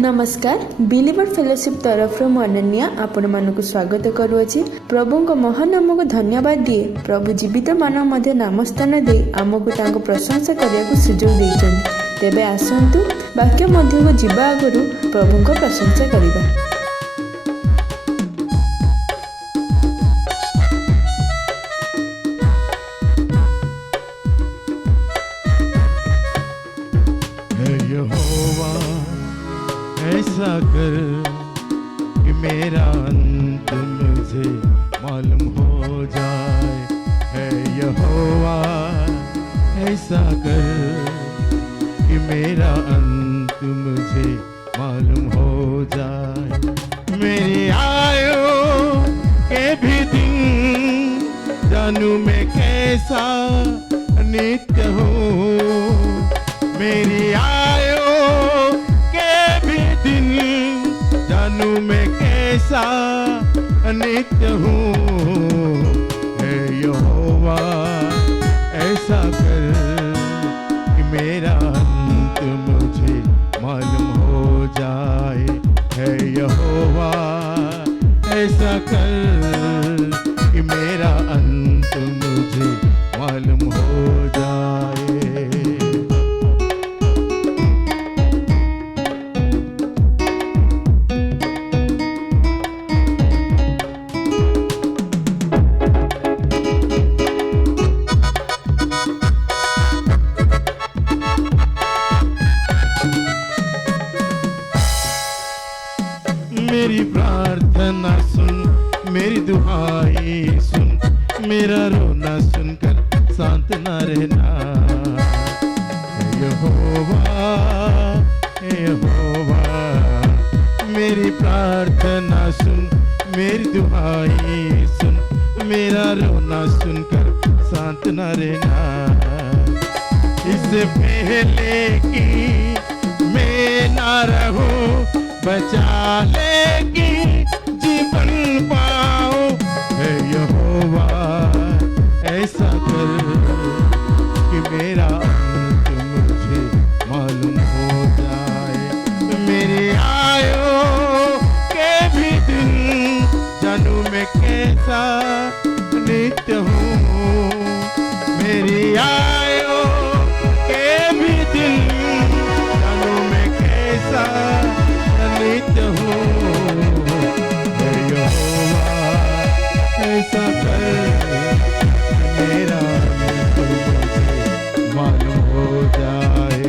नमस्कार believer fellowship तरफ मु अनन्या आपण मानक स्वागत करुअछि। प्रभु को महान नाम को धन्यवाद दिए। प्रभु जीवित मानव मध्य नामस्थान दे आमको तांको प्रशंसा करने को सुजोग देइछन। तेबे आसंतु वाक्य मध्य को जीवा आगु प्रभु को प्रशंसा करिबा। ऐसा कर कि मेरा अंत मुझे मालूम हो जाए। है यहोवा ऐसा कर कि मेरा अंत मुझे मालूम हो जाए। मेरी आयु के भी दिन जानूं मैं कैसा नित्य हूँ। मेरी आयु जानूं मैं कैसा नित्य हूँ। है यहोवा ऐसा कर कि मेरा अंत मुझे मालूम हो जाए। है यहोवा ऐसा कर कि मेरा अंत मुझे मालूम हो जाए। मेरी प्रार्थना सुन, मेरी दुआएं सुन, मेरा रोना सुनकर शांत न रहना। यहोवा यहोवा मेरी प्रार्थना सुन, मेरी दुआएं सुन, मेरा रोना सुनकर शांत न रहना। इससे पहले कि मैं ना रहूं बचा लेगी जीवन पाओ। है यहोवा ऐसा कर कि मेरा अंत मुझे मालूम हो जाए। मेरी आयु के भी दिन जानूं मैं कैसा नित्य हूँ। मेरी आयु के भी दिन जानूं मैं कैसा नित्य हूँ। है यहोवा ऐसा कर मेरा अंत मुझे मालूम हो जाए।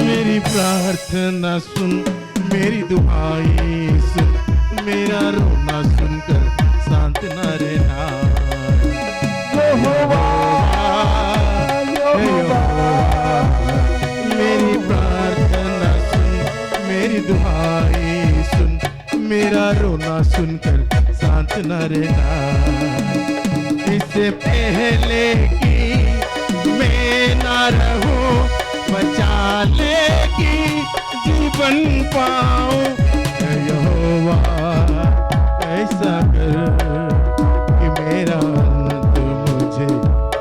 मेरी प्रार्थना सुन, मेरी दुआएं सुन, मेरा रोना सुनकर शांत न रहना। यहोवा यहोवा मेरी प्रार्थना सुन, मेरी दुआएं सुन, मेरा रोना सुनकर शांत न रहना। इससे पहले कि मैं ना रहूं बचा लेगी जीवन पाओ। यहोवा ऐसा कर कि मेरा अंत मुझे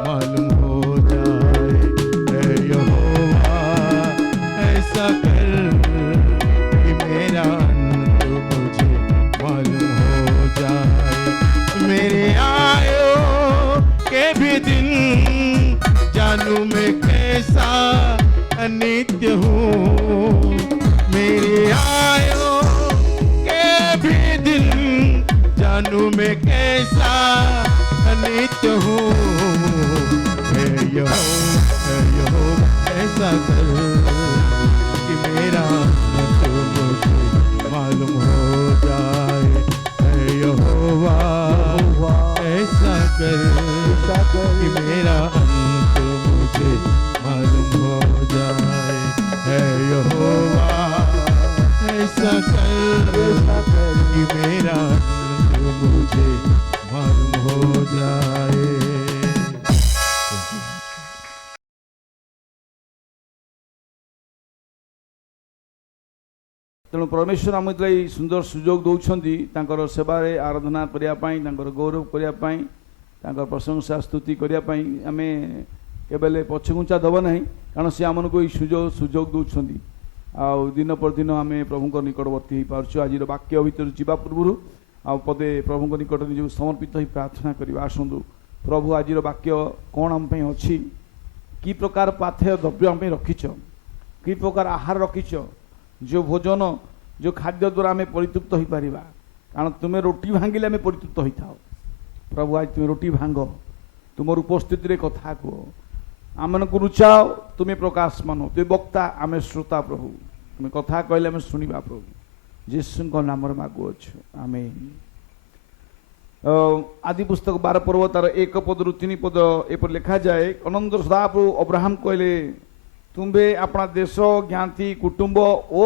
मालूम हो जाए। यहोवा ऐसा कर कि मेरा अंत मुझे मालूम हो जाए। मेरे आयु के भी दिन जानूं मैं कैसा नित्य हूँ। मेरी आयु के भी दिन जानूं मैं कैसा नित्य हूँ। है यहोवा ऐसा कर कि मेरा अंत मुझे मालूम हो जाए। है यहोवा ऐसा कर कि मेरा अंत मुझे मालूम हो जाए। है यहोवा ऐसा कर कि तेणु परमेश्वर आम सुंदर सुजोग दौरान सेवारे आराधना करने गौरव करने प्रशंसा स्तुति करने आम केवल पछघुंचा दब ना कारण सी आम को सुजोग दौरान आउ दिन पर दिन आम प्रभु निकटवर्ती हो पार्छु। आज वाक्य भर जा पूर्व आ पदे प्रभु निकट निज समर्पित हो प्रार्थना करवा। आसतु प्रभु आज वाक्य कौन आम अच्छी कि प्रकार पाथेय द्रव्य आम रखिच कि प्रकार आहार रखिच जो भोजन जो खाद्य द्वारा आम परितृप्त हो पार कारण तुम्हें रोटी भांगिले आम परितृप्त होता हो। प्रभु आज तुम्हें रोटी भांग तुम उपस्थित कथा कह आम को रुचाओ तुम्हें प्रकाश मान तुम्हें वक्ता आम श्रोता प्रभु तुम्हें कथा कहले आम शुणा प्रभु जीशु नाम मागुअछु आमेन। आदि पुस्तक 12 पर्व तार 1 पद रु 3 पद एपर लिखा जाए अनंतर सदाप्रभु अब्राहम कहले तुम्बे अपना देश ज्ञाति कुटुंब ओ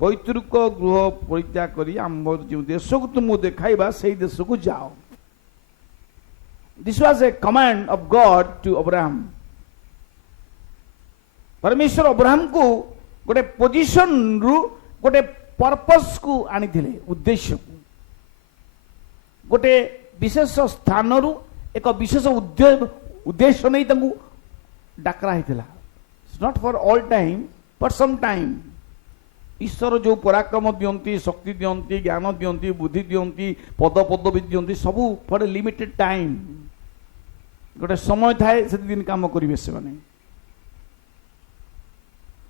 पैतृक गृह परित्याग करी आम जो देश को तुम देखाइबा से देश को जाओ। This was a command of God to Abraham. परमेश्वर अब्राहम को गोटे पोजिशन रु गोटे पर्पस को आनी उद्देश्य को गोटे विशेष स्थान रु एक विशेष उद्देश्य नहीं तंगु डाकरा होता not for all time but some time. ईश्वर जो पराक्रम दियंती शक्ति दियंती ज्ञान दियंती बुद्धि दियंती पद पदवी दियंती सबू फॉर ए लिमिटेड टाइम गोटे समय थाए से दिन काम करेंगे से माने।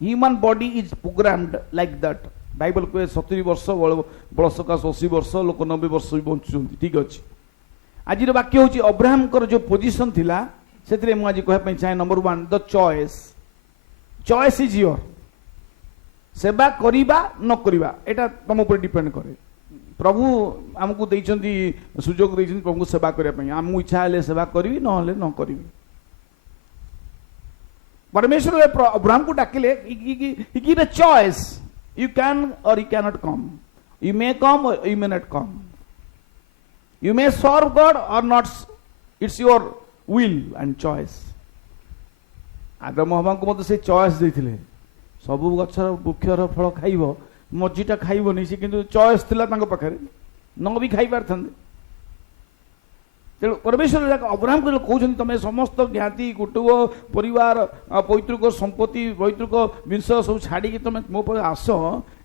Human body is programmed like that. Bible कहे 70 वर्ष बड़ सकाश 80 वर्ष लोक 90 वर्ष भी बंचुं ठीक अच्छे। आज वाक्य हूँ अब्राहम जो पोजिशन थिला से मुझे कहना चाहे number 1 the choice is your. सेवा करिबा न करिबा एटा तुम ऊपर डिपेंड करे। प्रभु आमको देइछंती सुजोग देइछंती प्रभु को सेवा करिया पई आम इच्छा हेले सेवा करिवि न हेले न करिवि। परमेश्वर अब्राहम को डाकिले he give a choice you can or you cannot come, you may come or you may not come, you may serve God or not, it's your will and choice। आदम हवा को मत से चॉइस देथिले सबु गछर वृक्षर फल खाइब मजीटा खाइब नहीं से किंतु चॉइस थिला तांको पाखरे न भी खाइ पारथंदे। तेणु परमेश्वर अब्राहम को कहते तुम समस्त ज्ञाति कुटुंब परिवार पैतृक संपत्ति पैतृक विंश सब छाड़ी तुम मो पर आस।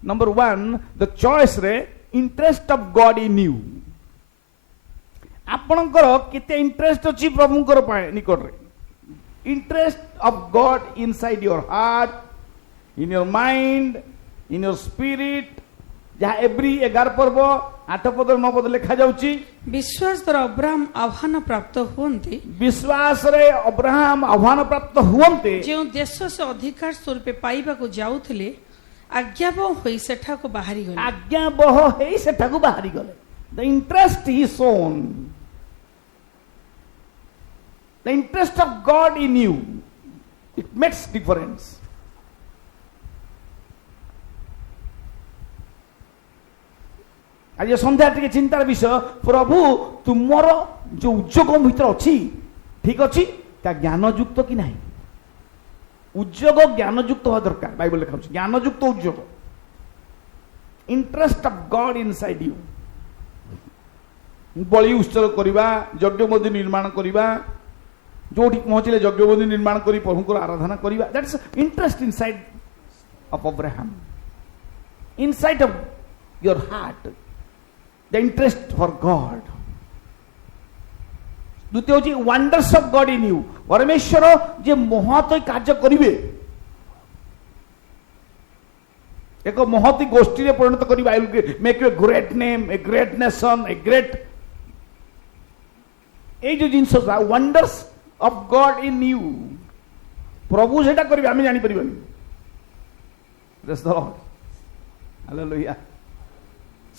नंबर 1 द चॉइस रे interest of God in you. आपणकर केते इंटरेस्ट अछि प्रभुंकर निकट रे। Interest of God inside your heart in your mind in your spirit जहाँ एवरी 11 पर्व 8 पद 9 पद लिखा जाउची। विश्वास द्वारा अब्राहम आह्वान प्राप्त हुअन्ते। विश्वास रे अब्राहम आह्वान प्राप्त हुअन्ते जो देश से अधिकार स्वरूप पाइबा को जाउथिले आज्ञाबह होई सेठा को बाहरी गले। आज्ञाबह होई सेठा को बाहरी गले। The interest he shown the interest of God in you it makes difference. आज सन्ध्या टे चिंतार विषय प्रभु तुमर जो उद्योग भीतर अच्छी ठीक अच्छी ज्ञान युक्त कि ना उद्योग ज्ञान युक्त हवा दरकार। बाइबल लिखा ज्ञान युक्त उद्योग interest of God inside you. बलि उत्सव करवा यज्ञवेदी निर्माण करवा जो पहुंचले यज्ञवेदी निर्माण कर प्रभु आराधना करवा that's interest inside of Abraham inside of your heart the interest for God. द्वितीय हूँ wonders of God in you. परमेश्वर जे महत कार्य करिवे एक महती गोष्ठी रे परिणत करिवे। I will make you a great name a great nation a great a जो जिंस wonders of God in you प्रभु सेटा करिवे आमे जानि परिबानी। Praise the Lord hallelujah.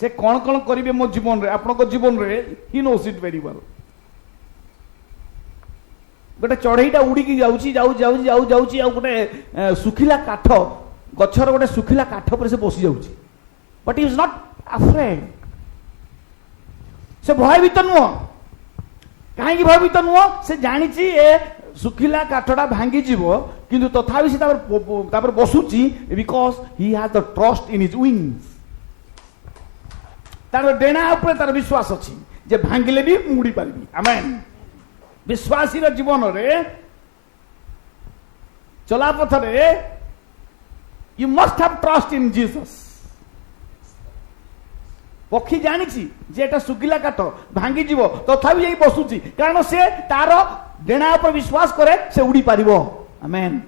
से कौन कौन करेंगे मो जीवन रे आपन जीवन रे he knows it very well. गोटे चढ़ईटा उड़ी जाऊँ गोटे सुखिला काठ गचर गोटे सुखिला काठ पर से बसी जाऊँ बट इज नॉट अफ्रेड। से भयभीत नुह कहीं भयभीत नुह से जानी ए सुखिला काठटा भांगी जीव किंतु तथापि से बसुची because he has the trust in his wings. तार डेणा उपरे तार विश्वास अछि जे भांगिले भी मुड़ी पारिबी आमेन विश्वासी रो जीवन रे चला पथरे you must have trust in Jesus पक्षी जानी जे एटा सुकिला काट भांगी जीव तथापि यही बसुची कारण से तार डेणा पर विश्वास करे से उड़ी पारिबो आमेन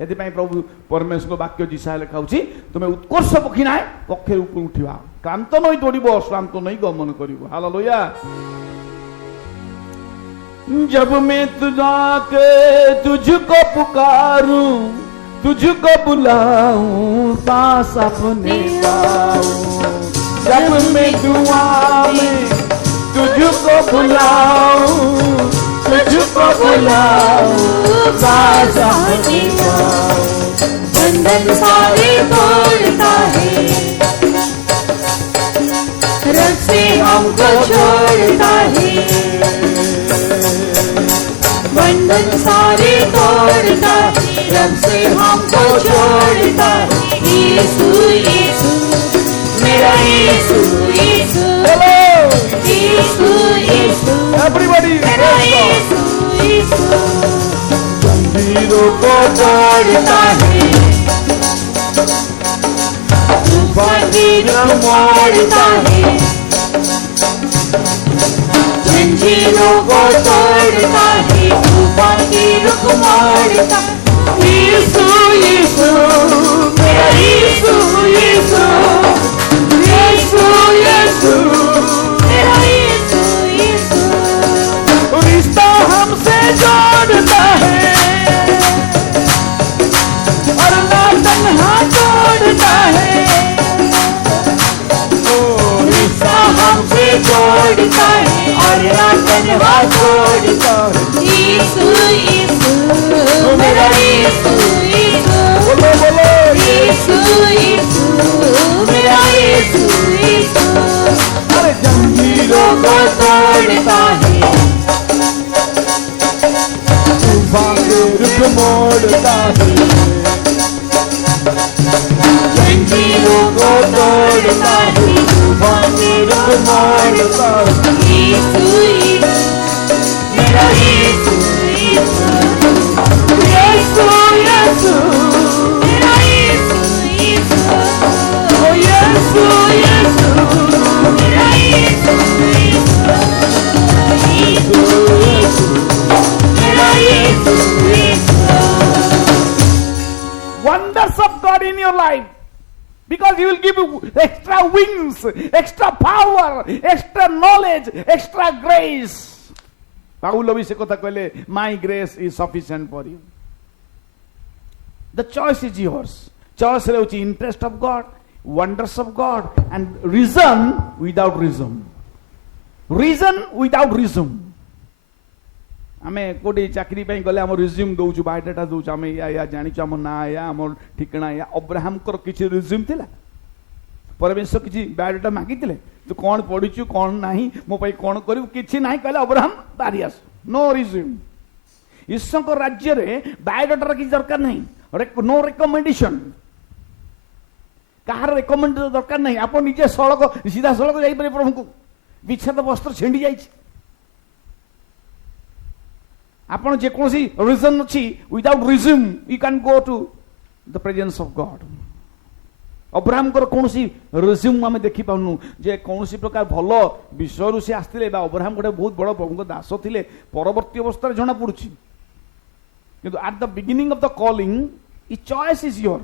यदि प्रभु परमेश्वर वाक्य जिसा लिखाऊँ तुम्हें उत्कर्ष पक्षी ना पक्षे ऊपर उठा क्लांत नई दौड़ श्रांत नई गमन कर हालेलुया जब मैं तुझाके तुझको पुकारूं तुझको बुलाऊं पास अपने पाऊं जब मैं दुआ में तुझको बुलाऊं तुझको बुलाऊं पास अपने पाऊं बंधन सारे तोड़ता है रब से हमको छोड़ता है बंधन सारे तोड़ता है रब से हमको छोड़ता है यीशु यीशु मेरा यीशु यीशु यीशु यीशु एवरीबॉडी मेरा यीशु यीशु जंजीरों को तोड़ता है तूफान की रुख मोड़ता है जंजीरों को तोड़ता है तूफान की रुख मोड़ता यीशु यीशु मेरा यीशु यीशु यीशु यीशु मेरा यीशु यीशु रिश्ता हमसे जोड़ता है और ना तन्हा जोड़ता है रिश्ता हमसे जोड़ता है और ना तन्हा जोड़ता है यीशु यीशु मेरा यीशु यीशु बोलो बोलो यीशु यीशु मेरा यीशु यीशु अरे जंजीरों को तोड़ता है तूफान के रुख मोड़ता है जंजीरों को तोड़ता है तूफान के रुख मोड़ता है यीशु यीशु मेरा यीशु यीशु यीशु यीशु मेरा यीशु यीशु ओ यीशु यीशु मेरा यीशु यीशु यीशु यीशु मेरा यीशु यीशु wonders of God in your life because he will give you extra wings, extra power, extra knowledge, extra grace. Paulo भी से कथा कहले my grace is sufficient for you. The choice is yours. Choice रहउची interest of God, wonders of God and reason without reason. Reason without reason. आमे कोडी चाकरी पे गले हम रिज्यूम दोछु बायोडाटा दोछु आमे या जानिछु हम ना या हम ठिकना या अब्राहम को किछि रिज्यूम थिला परमेश्वर किछि बायोडाटा मागितिले तू कोन पढिछु कोन नाही मो पई कोन करिउ किछि नाही कहले अब्राहम बारियास नो रिज्यूम ईश्वर को राज्य रे बायोडाटा किछि दरकार नाही नो रिकमेंडेशन कहार रिकमेंड दरकार नाही आपण निजे सड़क सीधा सड़क जाई परे प्रभु को विच्छेद वस्त्र छेंडी जाईछि आपण जे कोनसी रीजन अछि without resume you can go to the presence of God Abraham को कोनसी रिज्यूम हमें देखि पाउनु जे कोनसी प्रकार भलो विश्वरु से आस्तिले बा अब्राहम गोटे बहुत बड़ प्रभु को दास थिले परवर्ती अवस्था रे जणा पडुछि किंतु at the beginning of the calling ई चॉइस इज योर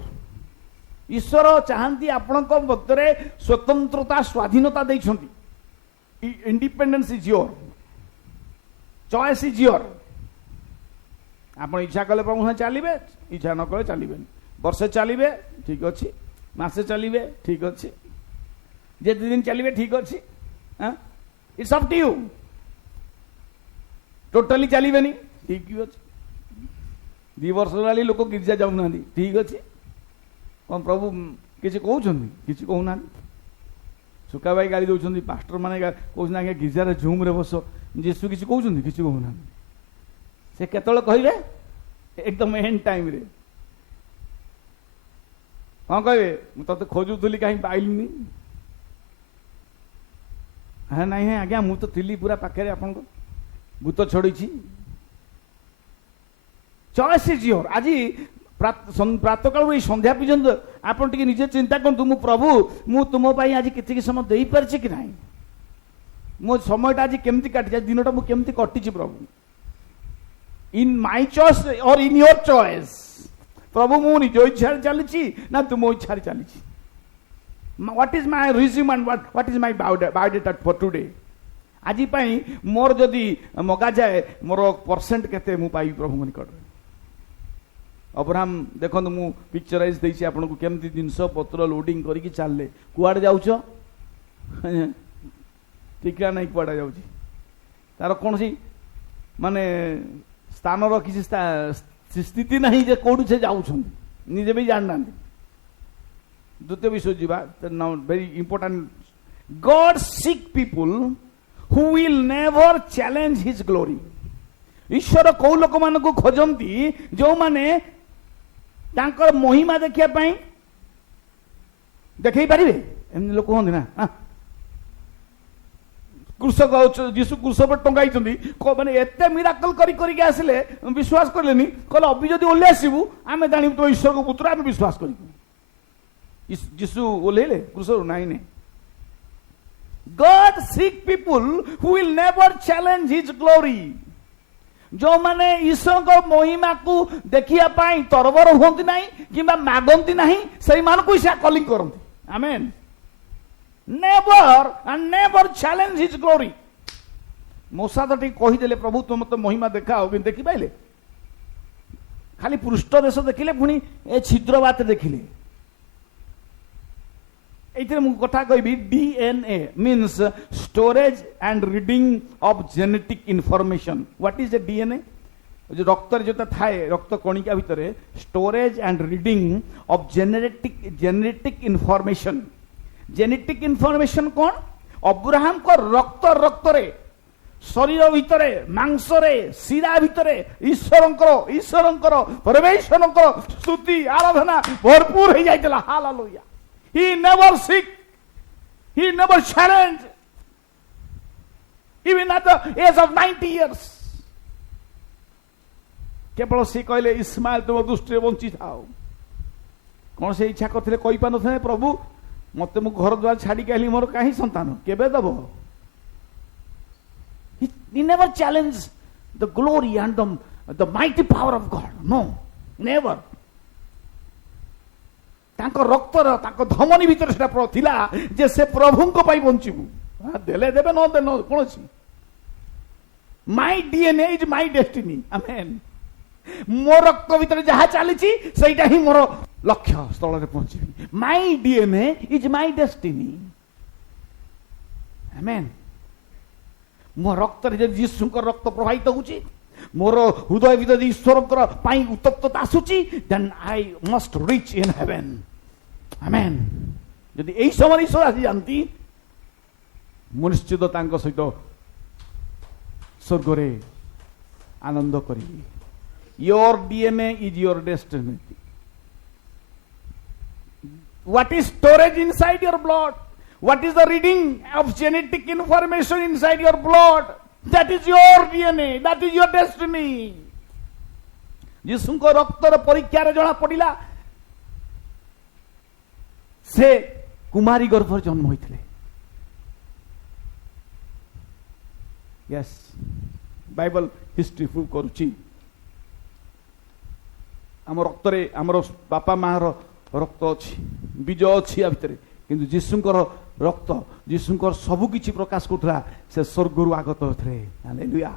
ईश्वर चाहंती आपण को मध्य स्वतंत्रता स्वाधीनता दैछंती independence is your choice is your आप इच्छा कले प्रभु चलिए इच्छा न कले चलिए वर्षे चलिए ठीक अच्छे मासे चलिए ठीक अच्छे जे दिन चलिए ठीक अच्छे it's up to you totally चलिए नहीं ठीक अच्छे 2 वर्ष वाली लोक गिरजा जाऊना ठीक अच्छे कौन प्रभु किसी कहते किसी कहना सुका भाई गाड़ी दौरान पास्टर मैंने कहते गिरजार झुम रे बस जीशु किसी कहते किसी कहना से केतल कहे एकदम एंड टाइम रे हाँ कहे तते खोजुली कहीं पाइलुनी হ্যাঁ নাই হ্যাঁ আজ্ঞা মু তো থিলি পুরা পাখে আপনার ভূত ছড়িছি চয়েস ইজ ইয়োর আজি প্রাতকাল এই সন্ধ্যা পর্যন্ত আপনার টিকে নিজে চিন্তা করতু মু প্রভু মু তুম পাই আজ কেতিকি সময় দেইপারছি কি নাই মো সময়টা আজ কেমতি কাটিছে দিনটা মু কেমতি কটিছি প্রভু in my choice or in your choice প্রভু মু নিজ ইচ্ছার চালিছি না তুম ইচ্ছার চালিছি what is my resume and what is my biodata for today आज मोर जदि मगा जाए मोर परसेंट केते मु पाई प्रभु निकट अब्राहम देखो मु पिक्चराइज देछि आपन को केमती जिनस पत्र लोडिंग करिक चलले कुआड जाउछ ठिका नहीं कुआड जाउछि तार कोन सी माने स्थान रो किसी स्थिति नहीं जे कोडु से जाउछन निजे भी जान नांती द्वितीय विश्व जीवा now very important God seek people who will never challenge his glory ईश्वर कौ लोक मान को खोजती जो माने तांकर महिमा देखिया पाई देखई पारिबे एमनी लोक होंदी ना कृषक जीशु क्रूस पर टंगाई माने एते मिराकल करी करी के आसिले विश्वास करलेनी कहले अभी जदी ओले आसीबू आमे जानी तो ईश्वर को पुत्र आमे विश्वास करी जीशु ओलेले क्रूस नाही ने God seek people who will never challenge his glory जो माने ईश्वर को महिमा को देखिया पाई तरबर होंती नहीं किबा मागंती नहीं सही मान को इसा कॉलिंग करंती आमेन नेवर चैलेंज हिज ग्लोरी मूसा तो ठीक कही देले प्रभु तुम तो महिमा देखाओ कि देखि पाइले खाली पृष्ठ देश देखिले पुनी ए छिद्र बात देखिले एइथे मु कथा कहबी DNA means storage and reading of genetic information what is the DNA जो रक्त जोता थाए रक्त कणिका भितर storage and reading of genetic information कौन अब्राहम को रक्त रे शरीर भितर मांस रे शिरा भितर ईश्वरंकर परमेश्वरंकर स्तुति आराधना भरपूर हो जाइतला hallelujah He never seek. He never challenged. Even at the age of 90 years. केवल से कहले इस्माइल तुम दुष्ट बंची थाओ कौन से इच्छा करते कही पान थे प्रभु मत मु घर द्वार छाड़ी के मोर कहीं संतान केबे दब He never challenged the glory and the mighty power of God. No, never. तांको रक्तर तांको धमनी भीतर सेटा थिला जे से प्रभु को पाई बंचिबू देले देबे न देनो कोनसी my DNA is my destiny amen मोर रक्त भीतर जहा चलीची सेटा ही मोर लक्ष्य स्थल रे पहुंचीबी my DNA is my destiny amen मोर रक्त रे यीशु को रक्त प्रवाहित होउची मोर हृदय भीतर ईश्वर पाई उत्तप्तता आसुची then I must reach in heaven amen यदि एई समय ईश्वर आसी जानती निश्चित तांको सहित स्वर्ग रे आनंद करी your DNA is your destiny what is storage inside your blood what is the reading of genetic information inside your blood That is your DNA. That is your destiny. यीशु को रक्तर परीक्षा रे जणा पड़िला से कुमारी गर्भ जन्म होइथिले यस बाइबल हिस्ट्री प्रूव करूची आम रक्तरे आमर बापा माँ रक्त अच्छी बीज अच्छी आ भितर किंतु यीशुंकर रक्त यीशुंकर सबु किछि प्रकाश करथला से स्वर्गरु आगत होथले हालेलुया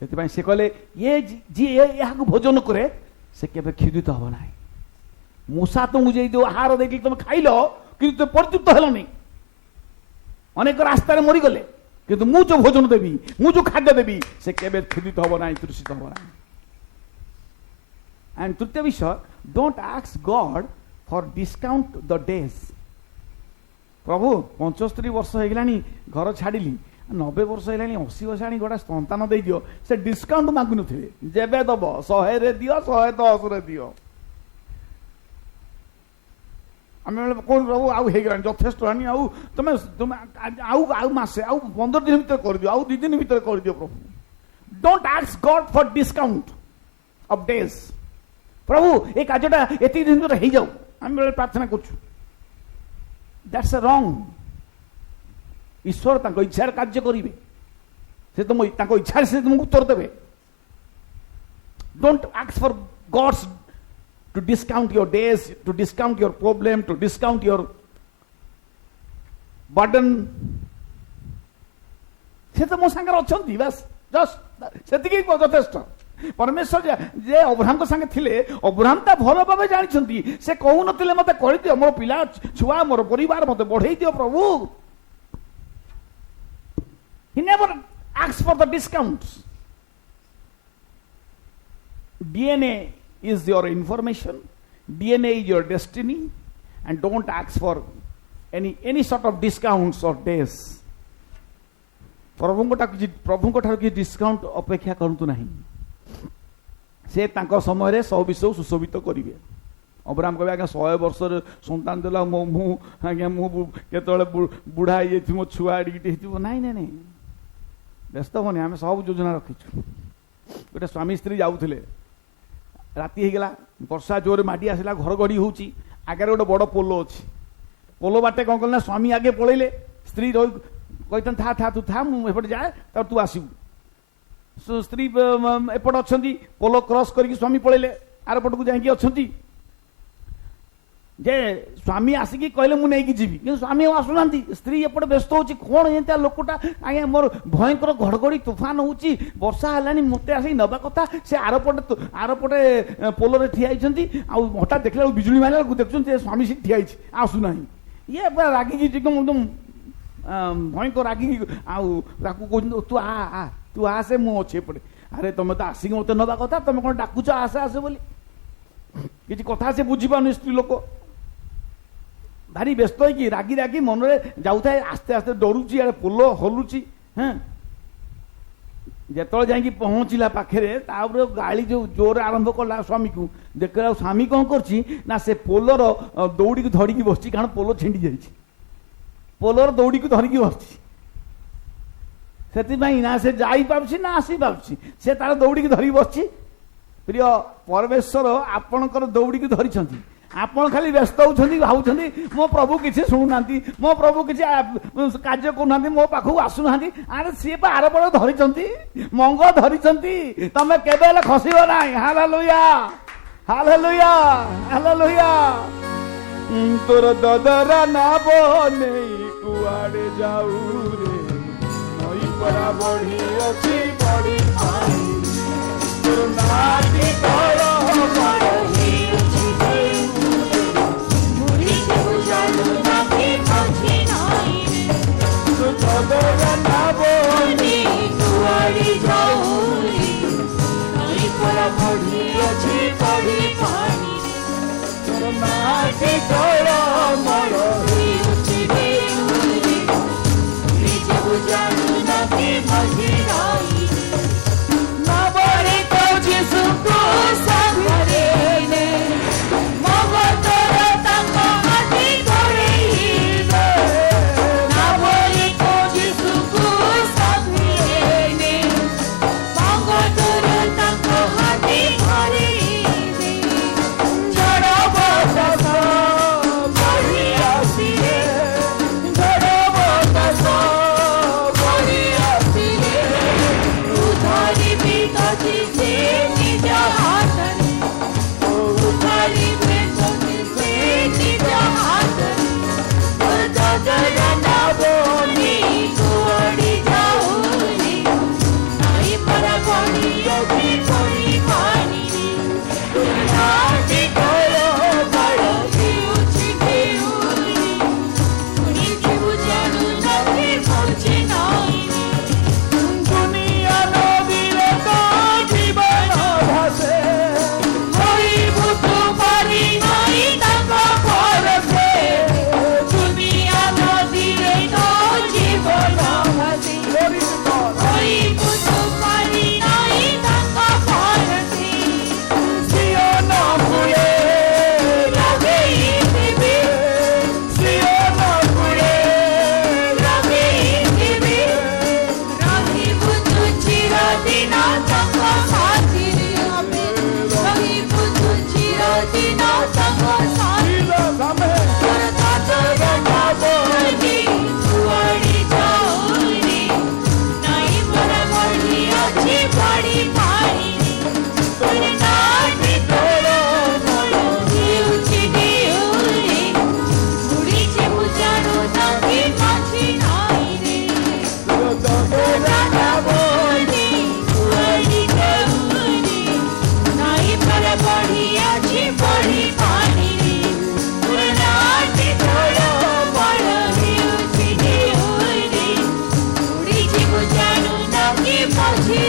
सेति से कहले ये जी यहाँ भोजन करे से केबे क्षुधित हब ना मूसा तुमको जे दो आहार देखि तुम खाइलो किंतु तो परितृप्त हेलो नहीं अनेक रास्ता रे मरी गले किंतु मु जो भोजन देबी मु जो खाद्य देबी से केबे क्षुधित हब ना तृषित हब ना एंड तृतीय विषय don't ask God for discount the days प्रभु 75 वर्ष हो गलानी घर छाड़िली 90 वर्ष है 80 वर्ष आनी गोटा संतान दे दियो से डिस्काउंट मागु नथिबे जेबे दब 100 रे दियो 110 रे दियो आम कौन प्रभु आउ होगलानी यथेष्ट आनी आउ तुम तुम आउ आउ मसे आउ 15 दिन भीतर कर दियो आउ 2 दिन भीतर कर दियो प्रभु don't ask God for discount of days प्रभु ए कार्यटा एति दिन भीतर हो जाऊ आम बेले प्रार्थना करछु दैट्स रॉन्ग ईश्वर ताको इच्छार कार्य करिवे से तुम ताको इच्छा से तुमको उत्तर देवे don't ask for God's to discount your days, to discount your problem, to discount your burden. से तो मो संगे अछंती बस जस्ट सेतिकी यथेष्ट परमेश्वर जे अब्राहम को संगे थिले अब्राहम ता भलो भाबे जानि छंती से कहू नथिले मते करि दियो मोर पिला छुआ मोर परिवार मते बढ़ाई दियो प्रभु he never asks for the discounts DNA is your information, DNA is your destiny, and don't ask for any sort of discounts or days. प्रभु को ठार डिस्काउंट अपेक्षा करतु नहीं से तांको समय रे सब विषय सुशोभित करिवे अब्राहम कहबे आगे 100 वर्ष संतान देला मु आगे मु केतले बुढ़ा ये मो छुआ एडिट हेतिबो नहीं नहीं नहीं व्यस्त होनी आमे सब योजना रखिछु गोटे स्वामी स्त्री जाउथिले राति हो गला वर्षा जोर माडी आसला घर गड़ी होची आगे गोटे बड़ पोलो अच्छी पोलो बाटे कौन कल स्वामी आगे पलैले स्त्री कहते था था तू था मुझे जाए तब तू आसबू स्त्री एपट अच्छा पोलो क्रॉस करके स्वामी पलैले आर पट को जाकि अच्छा जे स्वामी आसिकी कहले मु नहीं जीवी कि स्वामी आसुना स्त्री एपटे व्यस्त होची कौन एंता लोकटा आगे मोर भयंकर घड़घड़ी तूफान होची वर्षा हलानी मते आसी नबा कथा से आरपटे पोलो रे ठिया आइछंती आ हठात देखला बिजुली मारला देखछन से स्वामी से ठिया आइछ आसुना ये रागी जी एकदम भयंकर रागी आउ ताकू कहछन तू आ से मु अच्छे पड़े अरे तुम तो आसिक मते नबा कथा तुम कौन डाकुच आसे आसे बोली किसी कथा से बुझी पानी स्त्री लोक भारी व्यस्त हो रागी रागी मन में जाऊ था आस्ते आस्ते डरुची आड़े पोल हलुची हाँ जिते जा पहुँचला पाखे गाड़ी जो जोर आरंभ कला स्वामी को देख स्वामी कौन कर से पोलर दौड़ी को धरिकी बस कारण पोल छिंडी जा पोलर दौड़ी को धरिकी बस ना से जाई पारुछि ना आसी पारुछि से तार दौड़ी को धरिकी बस प्रिय परमेश्वर आपणकर दौड़ी को धरी आपण खाली व्यस्त होती भावुं मो प्रभु किसी शुणुना मो प्रभु किसी कार्य करूना मो पाखक आसुना अरे सी आरपड़ धरी मंग धरी तमें केवे खसब ना हालेलुया हालेलुया हालेलुया तोर ददरा नाब नहीं कुआड़े जाऊ रे नई परा बढ़ी अच्छी बढ़ी तोर नाटी तोर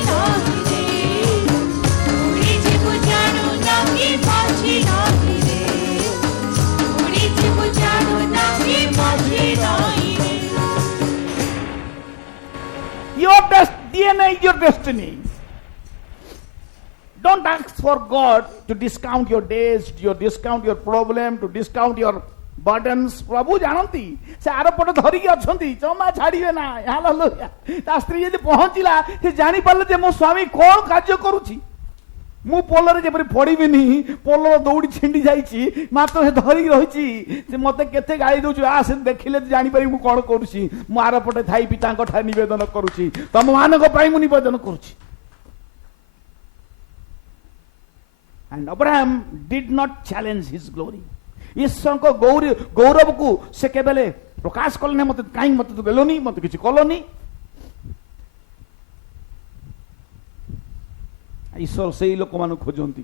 नाही रे उडी जीव जाणू नाही माझी नाही रे उडी जीव जाणू नाही माझी नाही रे Your DNA is your destiny. Don't ask for God to discount your days, to discount your problem, to discount your burdens. प्रभु जानती से आर पट धरिकी अछंती जमा छाड़िबे ना हालेलुया ता स्त्री यदि पहुंचिला से जानि पाले जे मो स्वामी कोन कार्य करूची मु पोलरे जेपरि पड़िबिनी पोलर दौड़ी छिंडी जाइची मात्र से धरिकी रहिची से मते केते गाली दउछु आ से देखिले जानि पारि मु कोन करूची मु आर पटे थाई पितांक ठा निवेदन करूची तम मानक पई मु निवेदन करूची And Abraham did not challenge his glory. ईश्वर को गौरव को से केवल प्रकाश कले मत कहीं मत तो देलोनी मत किसी कलोनी ईश्वर से ही लोक मान खोजती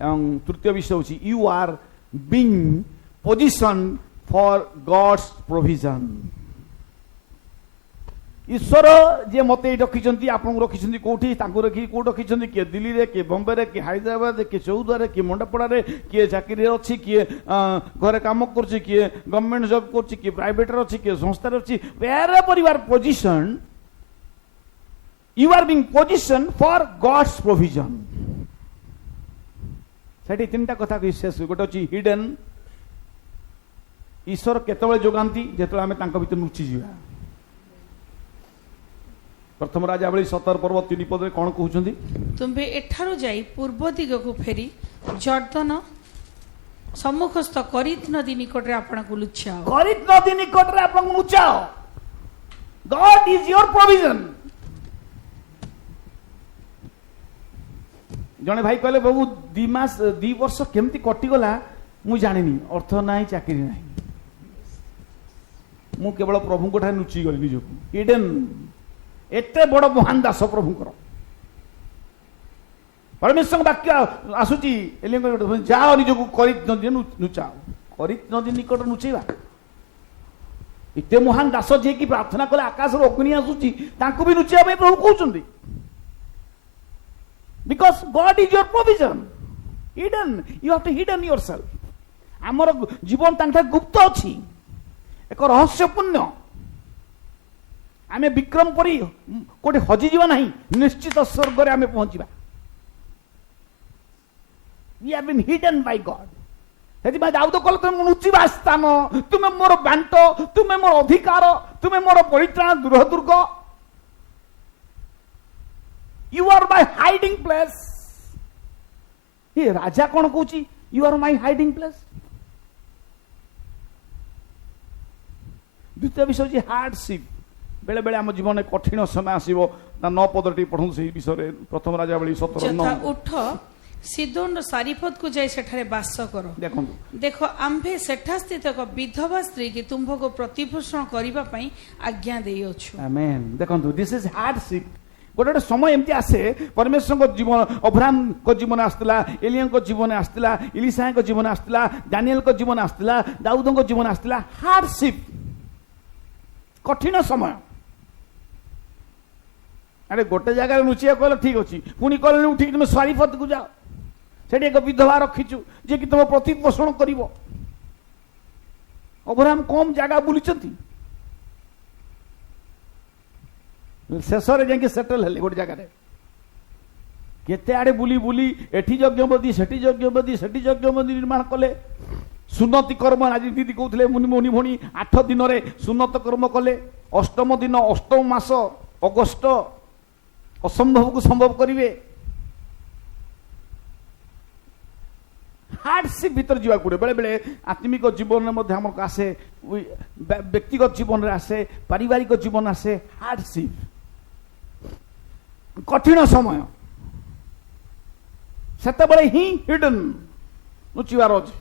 एवं तृतीय विषय होची you are being position for God's provision ईश्वर जे मते रखिछंती आपन रखिछंती कोठी तांको रखि को रखिछंती के दिल्ली रे के बॉम्बे रे के हैदराबाद के चौद्वार रे के मंडपड़ा रे के चाकरी रे अछि के घरे काम करछि के गवर्नमेंट जॉब करछि के प्राइवेट रे अछि के संस्था रे अछि वेयर परिवार position you are being position for God's provision सेठी तीनटा कथा विशेष गोटे अछि हिडन ईश्वर केतबे जोगांती जेतबे हमें तांको भीतर नुचि जिवा प्रथम राजावली 17 पर्व 3 पदरे कौन कहउछंती तुम्भे एठारु जाई पूर्व दिग को फेरी जर्दन सम्मुखस्थ करित नदी निकट रे आपण को लुचाओ करित नदी निकट रे आपण को लुचाओ गॉड इज योर प्रोविजन जने भाई कहले बाबू 2 वर्ष केमती कटि गला मु जानिनी अर्थ नाही चाकरी नाही मु केवल प्रभु को ठा नुची गली निजको हिडन एते बड़ महान दास प्रभुकर परमेश्वर वाक्य आसुची जाओ निजको करित नदी नुचाओ करित नदी निकट नुचेवा एते महान दास जे की प्रार्थना कले आकाश रो अग्नि आसुची तांको भी नुचेवा में प्रभु कहउचंदी because God is your provision hidden you have to hidden yourself हमर जीवन तांठा गुप्त अछि एक रहस्यपूर्ण आमे विक्रम परी कोटे हजि जीवा नहीं निश्चित स्वर्ग रे आमे पहुंचीबा we have been hidden by God सेति बा दाऊद कहले तुम नुचिबा स्थान तुमे मोर बांटो तुमे मोर अधिकार तुमे मोर परित्राण दुर्ग you are my hiding place ये राजा कोन कहूची you are my hiding place द्वितीय विषय जी हार्डशिप बेले बेले आम जीवन कठिन समय आसीबो ता 9 पदटी पढु से विषय प्रथम राजावली 17 जथा उठ सिदोन सारीफत को जाई सेठारे वास करो देखो आम्भे सेठा स्थित एक विधवा स्त्री की तुम्भको प्रतिपोषण करिबा पई आज्ञा देई अछु आमेन देखंतु दिस इज हार्डशिप गोटे समय एमती आसे परमेश्वर को जीवन अब्राहम को जीवन आसला एलिया को जीवन आसला इलिशा को जीवन आसला दानिएल को जीवन आसला दाऊद को जीवन आसला हार्डशिप कठिन समय अरे गोटे जगह लुचिया कहले ठीक अच्छी पुणी कहले उठिक तुम स्वारीफत को जाओ से एक विधवा रखीचु जे कि तुम प्रतिपोषण कर अब्राहम कम जगह बुलीचंती शेष जाके सेटल हेले गोटे जगह केते आड़े बुली बुली एठी यज्ञबदी सेठी यज्ञबदी सेठी यज्ञबदी निर्माण कले सुन्नति कर्म आज दीदी कहते मुनि मुनि भणी 8 दिन रे सुन्नत कर्म कले अष्टम दिन अष्टम मास अगस्त असंभव को संभव करिवे हार्डशिप भीतर जीवा पड़े बेले बेले आत्मिक जीवन में हमको आसे व्यक्तिगत जीवन रे आसे पारिवारिक जीवन आसे हार्डशिप कठिन समय सेते बड़े ही हिडन लुचिवार अछि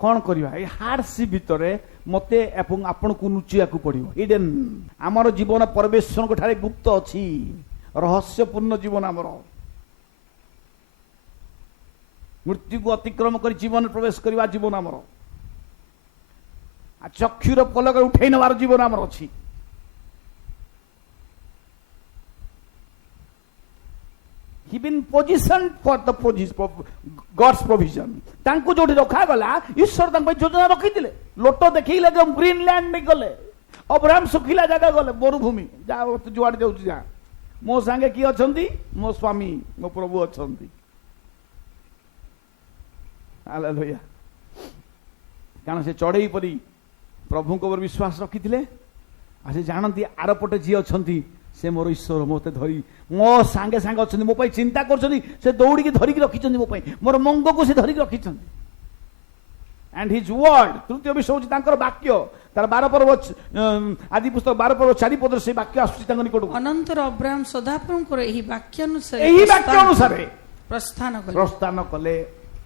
कौन करिवा ए हार्डशिप भितरे मते एवं आपन को नुचिया को पड़िबो हिडन हमर जीवन परमेश्वर को ठारे गुप्त अछि रहस्यपूर्ण जीवन हमर मृत्यु को अतिक्रम कर जीवन प्रवेश करवा जीवन हमर चक्षुर पलक उठै नवार जीवन हमर अछि been positioned for the God's provision. तांको जोठी रखा गला ईश्वर तांको योजना रखी दिले लोटो देखिले जो ग्रीनलैंड में गले अब्राहम सुखिला जगह गले मरुभूमि जा जुआड़ जाउछ जा मो संगे की अछंती मो स्वामी मो प्रभु अछंती हालेलुया कारण से चढ़ई परी प्रभु को विश्वास रखी थिले आ से जानती आरपटे जी अछंती से मोर ईश्वर मते धरी मो सांगे सांगे अछंती मो पई चिंता करछंती से दौड़ी के धरी के रखिछंती मो पई मोर मंग को से धरी के रखिछंती एंड हिज वर्ड तृतीय विषय होची तांकर वाक्य तार 12 पर्व आदि पुस्तक 12 पर्व 4 पद से वाक्य आसुची तांकर निकट अनंतर अब्राहम सदाप्रभुଙ୍କର ଏହି वाक्य अनुसार प्रस्थान कले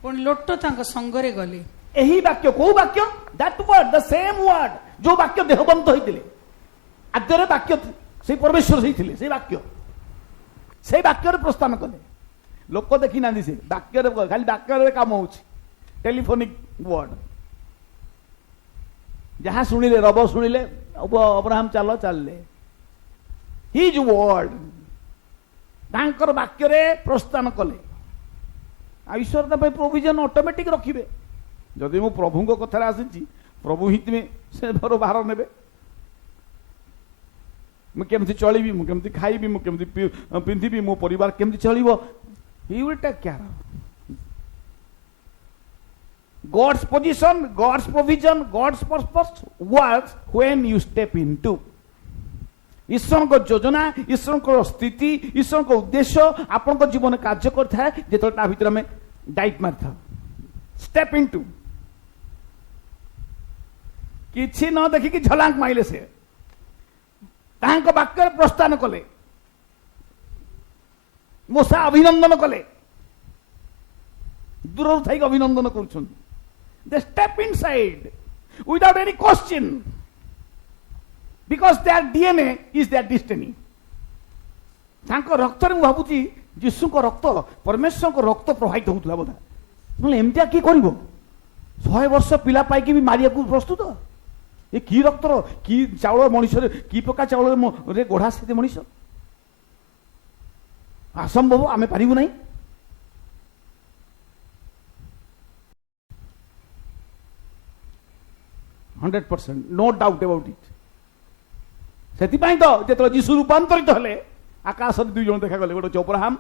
पुणी लोट तांक संगरे गले ଏହି ବାକ୍ୟ କୋଉ ବାକ୍ୟ that word the same word जो वाक्य देहबंत होइतिले आद्ୟରେ वाक्य से परमेश्वर ହେଇଥିଲେ से वाक्य से वाक्य रे प्रस्थान कले लोक देखि नांदी से वाक्य रे खाली वाक्य रे काम होउची टेलीफोनिक वर्ड जहां सुनिले रब सुनिले अब्राहम चलो चलले हिज वर्ड तांकर वाक्य रे प्रस्थान कले ईश्वर ता प्रोविजन ऑटोमेटिक रखिबे जदि मु प्रभु को कथा आसी प्रभु हित में से भर बाहर नेबे मु केमती चलिबी मु केमती खाइबी मु केमती पिंधिबी मो परिवार केमती चलिबो he will take care God's position, God's provision, God's purpose works when you step into ईश्वर को योजना ईश्वर को स्थिति ईश्वर को उद्देश्य आपन को जीवन कार्य करता है जेतो ता भीतर में डाइट मारता स्टेप इनटू किछि न देखि कि झलांक माइले से तांको वाक्य प्रस्थान कले मूसा अभिनंदन कले दूर थाई अभिनंदन करूछन they step inside without any question because their DNA is their destiny तांको रक्त रे भाबुची यीशु को रक्त परमेश्वर को रक्त प्रवाहित होउतला बोधा नले एमतिया की करबो 100 वर्ष पिला पाई की भी मारिया को प्रस्तुत ए की रक्त रो की चावल मनुष्य की प्रकार चावल रे गोढ़ा से मनुष्य असंभव आमे पारिबु नहीं 100% नो डाउट अबाउट इट सेति पाई तो जेतो यीशु रूपांतरित हले आकाश रे दुई जण देखा गले गोटे अब्राहम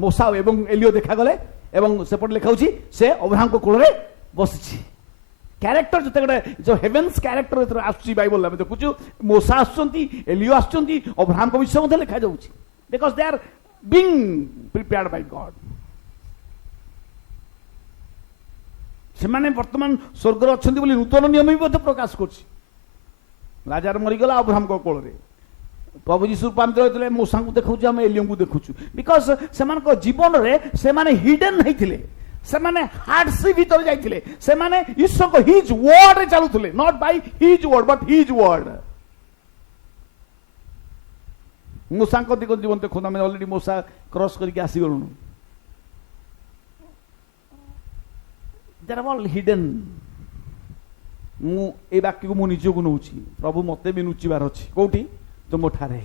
मूसा एवं एलियो देखा गले एवं सेपट लिखाउची से अब्राहम को कोल रे बसछि कैरेक्टर जते गडे जो हेवेंस कैरेक्टर जते आसुची बाइबल में देखुछु मूसा आछंती एलियो आछंती अब्राहम को विषय मध्ये लिखा जाउची because they are being prepared by God से माने वर्तमान स्वर्ग अच्छी बोली नूतन नियम भी प्रकाश कर लाजार मरीगला अब्राहम को कोल रे प्रभु जीशु रूपांतर होते मूसा को देखु आम एलियो को देखु बिकॉज से जीवन रे से माने हिडन होते से माने हार्डशिप भीतर जाइथिले से माने ईश्वर को हिज वर्ड रे चलुथिले not by his word but his word मूसा को दिगो जीवन देखो आम ऑलरेडी मूसा क्रॉस करके आसी गलुनु They are all hidden. मु ए वाक्य को मु निज को नउची प्रभु मते भी नुचिबार अछि कोठी तुम ठारे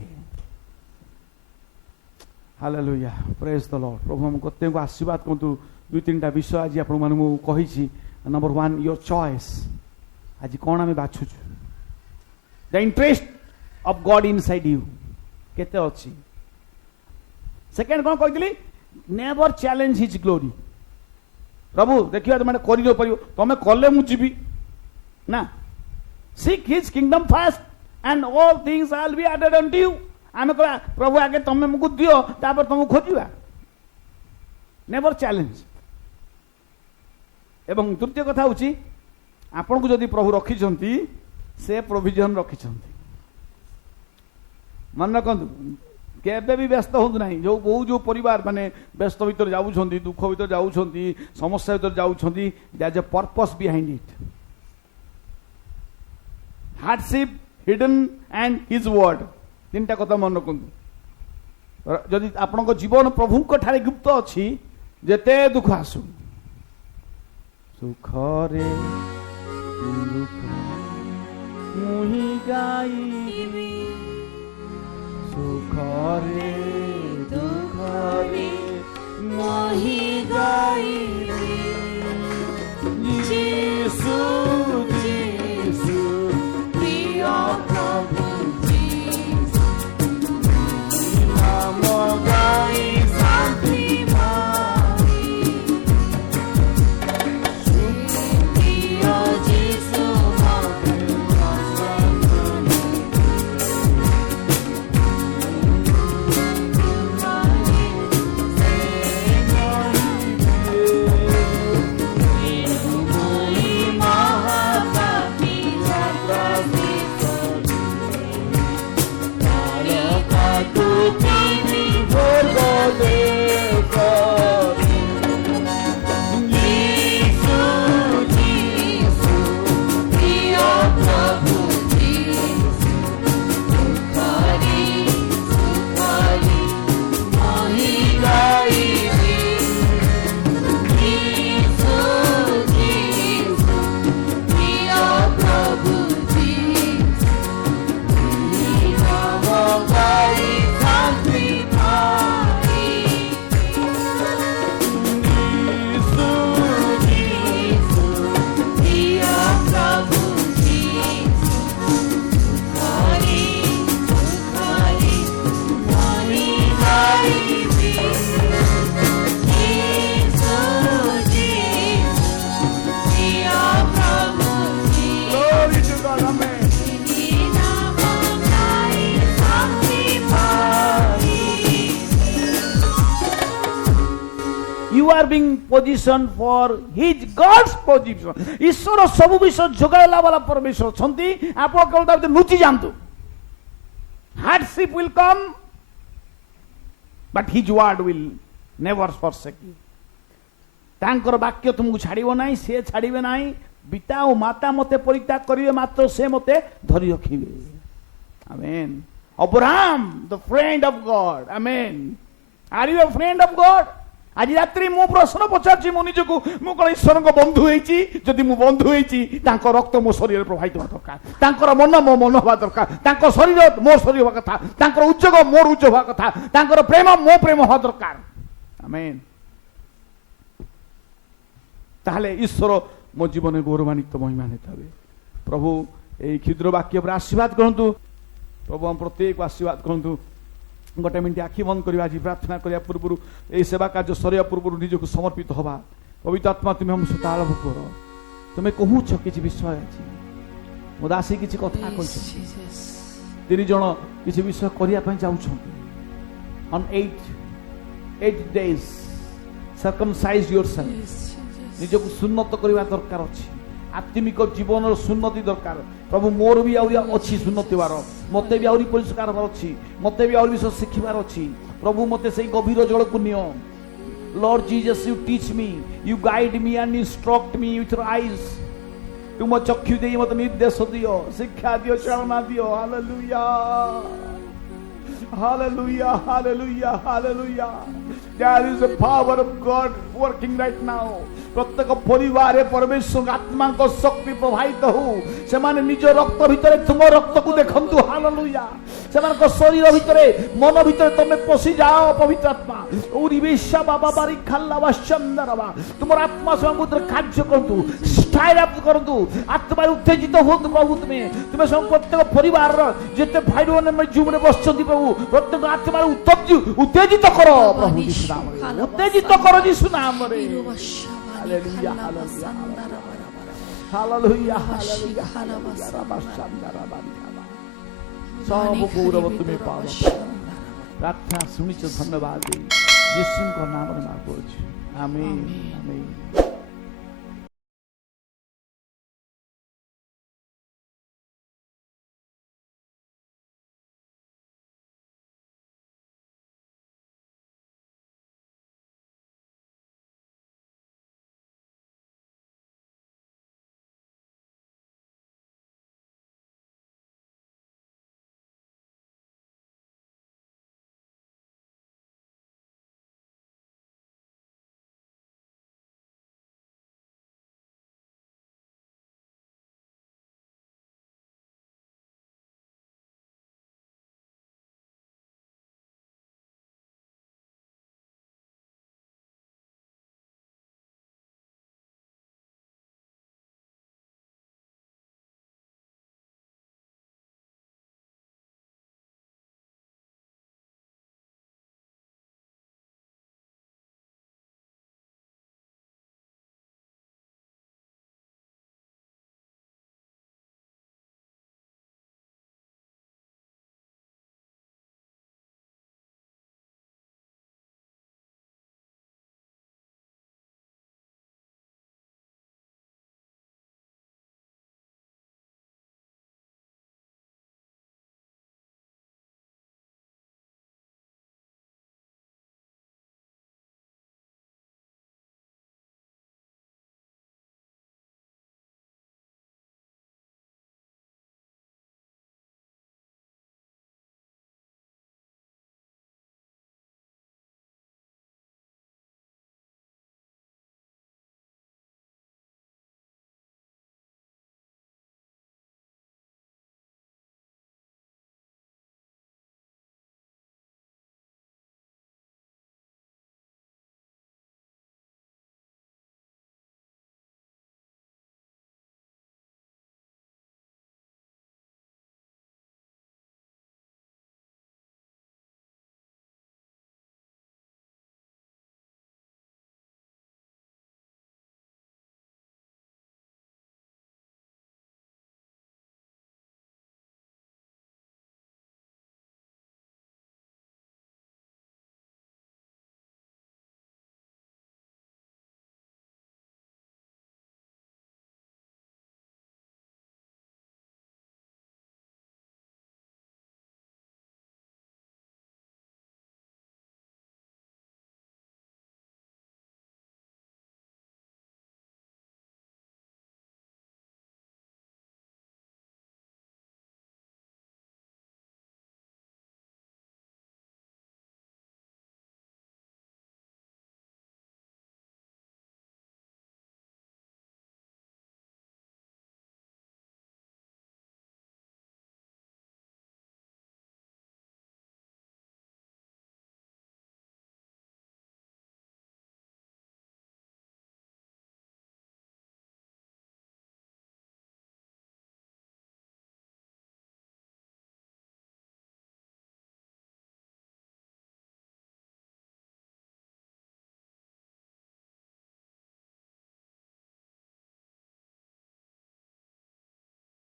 हालेलुया प्रेज द लॉर्ड प्रभु हम कते को आशीर्वाद करतु दुई तीनटा विषय आज आपण मानु कहि छी नंबर 1 योर चॉइस आज कोन हम बाछु the interest of God inside you केते अछि सेकंड कोन कहितली नेवर चैलेंज हिज ग्लोरी प्रभु देखिए मैंने कर तुम कले मुझी ना seek his kingdom fast and all things all be added unto you आमे कहला प्रभु आगे तुम मुझे दियो तापर तुम खोजिबा नेवर चैलेंज एवं तृतीय कथा होची आपन को जदि प्रभु रखिछंती से प्रोविजन रखिछंती मन रखंतु केबे भी व्यस्त हो ना जो बहु जो परिवार माने व्यस्त भीतर जाउछंती दुख भीतर जाउछंती समस्या भीतर जाउछंती there is a purpose behind it hardship hidden and his word तीनटा कथा मन रखंतु जदि आपन को जीवन प्रभु को ठारे गुप्त अछि जेते दुख आसु सुख रे दुख मुहि गाई सुख रे दुख रे are being position for his God's position ईश्वर सब विषय जोगाइला वाला परमेश्वर छंती आपण केवल ता नुची जानतु hardship will come but his word will never forsake you तांकर वाक्य तुमको छाड़िबो नाही से छाड़िबे नाही पिता और माता मते परित्याग करिवे मात्र से मते धरि रखिबे आमेन Abraham the friend of God amen are you a friend of God आज रात्रि मो प्रश्न पचारछि मो निजको मो कोन ईश्वर को बंधु हेछि जदि मो बंधु हेछि तांको रक्त मो शरीर प्रवाहित होबा दरकार तांकर मन मो मन होबा दरकार तांको शरीर मो शरीर होबा कथा तांकर उद्योग मोर उद्योग होबा कथा तांकर प्रेम मो प्रेम होबा दरकार आमेन ताहले ईश्वर मो जीवन गौरवान्वित महिमान्वित हे प्रभु ए क्षुद्र वाक्य पर आशीर्वाद करंतु प्रभु हम प्रत्येक आशीर्वाद करंतु गोटे मिनट आखि बंद करवा आज प्रार्थना करने पूर्व ये सेवा कार्य सरिया पूर्व निजक समर्पित हवा पवित्र आत्मा तुम्हें हम सत आरंभ कर तुम्हें कहूछ किसी विषय अच्छी मोदासी किसी कथा तीन जन किसी विषय करने जाऊँ ऑन 8 days circumcise yourself निजक सुन्नत करवा दरकार अच्छी आत्मिक जीवन सुन्नति दरकार प्रभु मोर भी अच्छी सुन्नति बार मते भी आहरी परिष्कार अच्छी मते भी आहरी विषय शिखिबार अच्छी प्रभु मते से गभीर जल को neo Lord Jesus you teach me you guide me and instruct me with your eyes तुम चक्षु दे मते निर्देश दियो शिक्षा दियो चालना दियो hallelujah Hallelujah, hallelujah, hallelujah. There is a power of God working right now. प्रत्येक परिवार परमेश्वर आत्मा को शक्ति प्रवाहित हो से माने निज रक्त भितरे तुम रक्त को देखंतु हालेलुया से माने को शरीर भितरे मन भितरे तुम पसी जाओ पवित्र आत्मा उरिवेशा बाबा बारी खल्ला वशंदरवा तुम आत्मा समुद्र कार्य करंतु स्टाइल अप करंतु आत्मा उत्तेजित हो प्रभु तुम्हें सब प्रत्येक परिवार जेते भाई बहन में जीवन बसचंती प्रभु प्रत्येक आत्मा उत्तेजित करो प्रभु यीशु नाम रे उत्तेजित करो यीशु नाम रे hallelujah hallelujah hallelujah hallelujah hallelujah सब गौरव तुम्हें पाओ प्रार्थना सुनिछ धन्यवाद यीशु को नाम रे मांगु आमीन आमीन